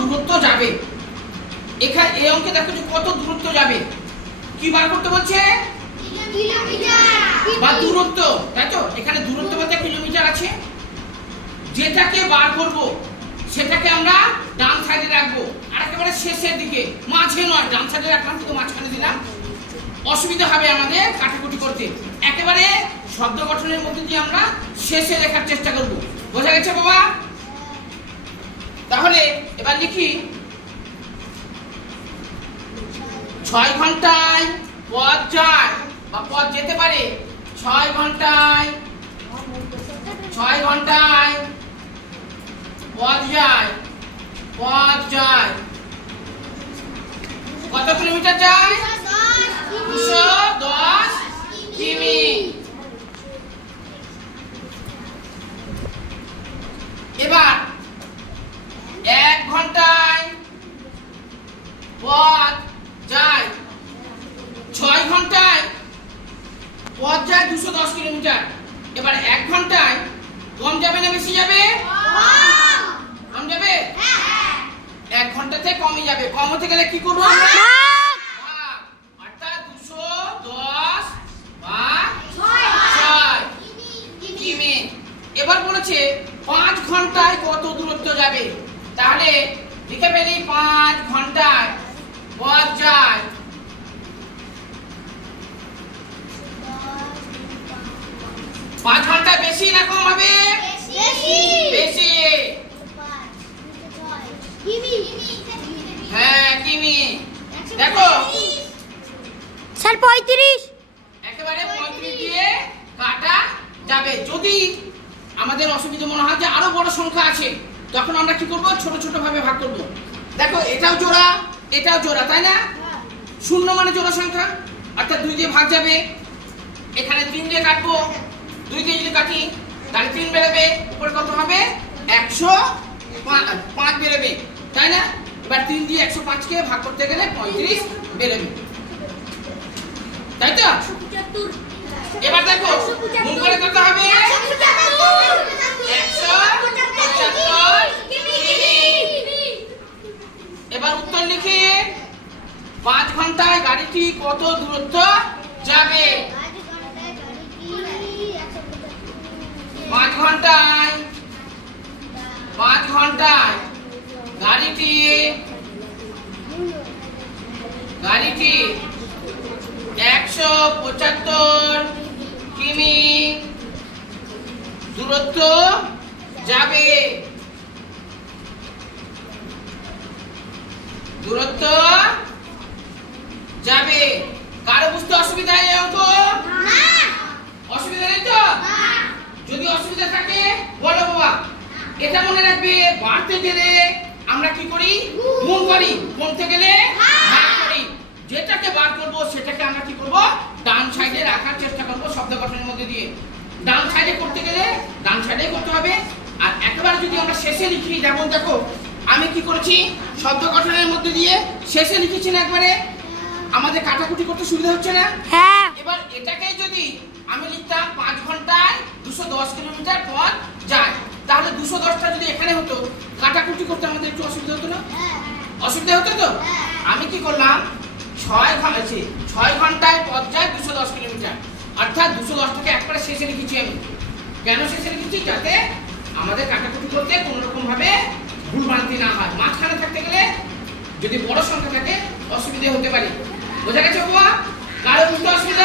দূরত্ব যাবে। এখানে এই অঙ্কে দেখো যে কত দূরত্ব যাবে, কি বার করতে বলছে? বা দূরত্ব, তাই তো? এখানে দূরত্ব বলতে কিলোমিটার আছে। যেটাকে বার করব সেটাকে আমরা ডান সাইডে রাখবো, আর একেবারে শেষের দিকে, মাঝে নয়। ডান সাইডে রাখলাম কিন্তু মাঝখানে দিলাম, অসুবিধা হবে আমাদের কাটাকুটি করতে। একেবারে শব্দ গঠনের মধ্যে দিয়ে আমরা শেষে লেখার চেষ্টা করব। বোঝা গেছে বাবা? তাহলে এবার লিখি, 6 ঘন্টায় পথ যায় বা পথ যেতে পারে। 6 ঘন্টায় পথ যায়। কত কিলোমিটার যায়? 210 কিমি। এবার 1 ঘন্টায় পথ যায়, 6 ঘন্টায় পথ যায় 210 কিলোমিটার। এবার 1 ঘন্টায় কম যাবে না বেশি যাবে? কম যাবে। 1 ঘন্টাতে কমই যাবে। কম হতে গেলে কি করবো আমরা? অর্থাৎ 210 ভাগ 6 কিমি। এবার বলেছে 5 ঘন্টায় কত দূরত্ব যাবে। তাহলে লিখে ফেলি, 5 ঘন্টায় পথ যায়। 5 ঘন্টা বেশি না কম হবে? বেশি। হ্যাঁ, কিমি। দেখো স্যার 35, একেবারে 35 দিয়ে কাটা যাবে। যদি আমাদের অসুবিধা মনে হয় যে আরো বড় সংখ্যা আছে, তখন আমরা কি করব? ছোট ছোট ভাবে ভাগ করব। দেখো এটাও জোড়া, এটাও জোড়া, তাই না? 0 মানে জোড়া সংখ্যা, অর্থাৎ 2 দিয়ে ভাগ যাবে। এখানে 3 দিয়ে কাটবো, 2 দিয়ে যদি কাটি তাহলে 3 বেরোবে, উপরে কত হবে? 105 বেরোবে, তাই না? এবার 3 দিয়ে 105 কে ভাগ করতে গেলে 35 বেরোবে, তাই তো? এবার দেখো গুণ করে কত হবে? 175 কিমি। এবার উত্তর লিখি, 5 ঘন্টায় গাড়িটি কত দূরত্ব যাবে? 5 ঘন্টায় গাড়িটি 175 কিমি দূরত্ব যাবে। কারো বুঝতে অসুবিধা নেই? অঙ্ক অসুবিধা নেই তো? যদি অসুবিধা থাকে বলো বাবা। এটা মনে রাখবে, বাড়তে গেলে আমরা কি করি? গুণ করি। কমতে গেলে ভাগ করি। যেটাকে বার করব সেটাকে আমরা কি করব? ডান সাইডে রাখার চেষ্টা করব শব্দ গঠনের মধ্যে দিয়ে। ডান সাইডে করতে গেলে ডান সাইডে করতে হবে। আর একবার যদি আমরা শেষে লিখি, যেমন দেখো আমি কি করেছি, শব্দ গঠনের মধ্যে দিয়ে শেষে লিখেছি না, একবারে আমাদের কাটাকুটি করতে সুবিধা হচ্ছে না? হ্যাঁ। এবার এটাকে যদি আমি লিখতাম 5 ঘন্টায় 210 কিলোমিটার পথ যায়, তাহলে 210টা যদি এখানে হতো, কাটাকুটি করতে আমাদের একটু অসুবিধা হতো না? অসুবিধা হতো তো? আমি কি করলাম, 6 ঘন্টায় পথ যায় 210 কিলোমিটার, অর্থাৎ 210টাকে একবারে শেষে লিখেছি আমি। কেন শেষে লিখেছি? যাতে আমাদের কাটাকুটি করতে কোন রকম ভাবে ভুল ভ্রান্তি না হয়। মাঝখানে থাকতে গেলে যদি বড় সংখ্যা থাকে অসুবিধা হতে পারে। বোঝা গেছে বাবা? কারো বুঝতে অসুবিধা